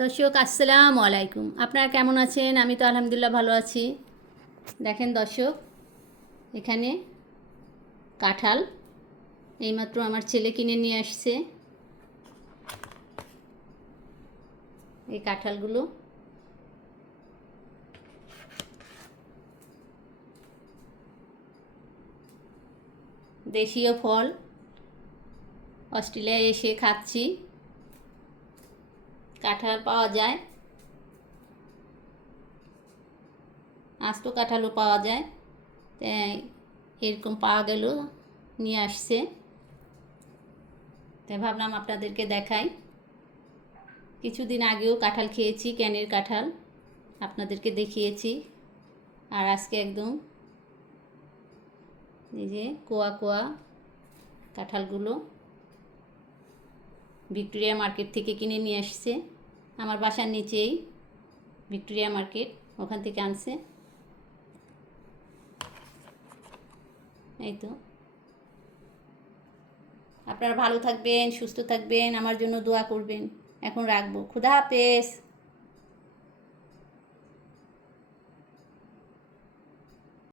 দর্শক আসসালামু আলাইকুম। আপনারা কেমন আছেন? আমি তো আলহামদুলিল্লাহ ভালো আছি। দেখেন দর্শক, এখানে কাঁঠাল এইমাত্র আমার ছেলে কিনে নিয়ে আসছে। এই কাঁঠালগুলো দেশীয় ফল, অস্ট্রেলিয়ায় এসে খাচ্ছি। কাঁঠাল পাওয়া যায়, আস্ত কাঁঠালও পাওয়া যায়। তাই এরকম পাওয়া গেল, নিয়ে আসছে। তাই ভাবলাম আপনাদেরকে দেখাই। কিছুদিন আগেও কাঁঠাল খেয়েছি, ক্যানের কাঁঠাল, আপনাদেরকে দেখিয়েছি। আর আজকে একদম এই যে কোয়া কোয়া কাঁঠালগুলো ভিক্টোরিয়া মার্কেট থেকে কিনে নিয়ে আসছে। আমার বাসার নিচেই ভিক্টোরিয়া মার্কেট, ওখান থেকে আনছে। এই তো, আপনারা ভালো থাকবেন, সুস্থ থাকবেন, আমার জন্য দোয়া করবেন। এখন রাখবো। খুদা হাফেজ।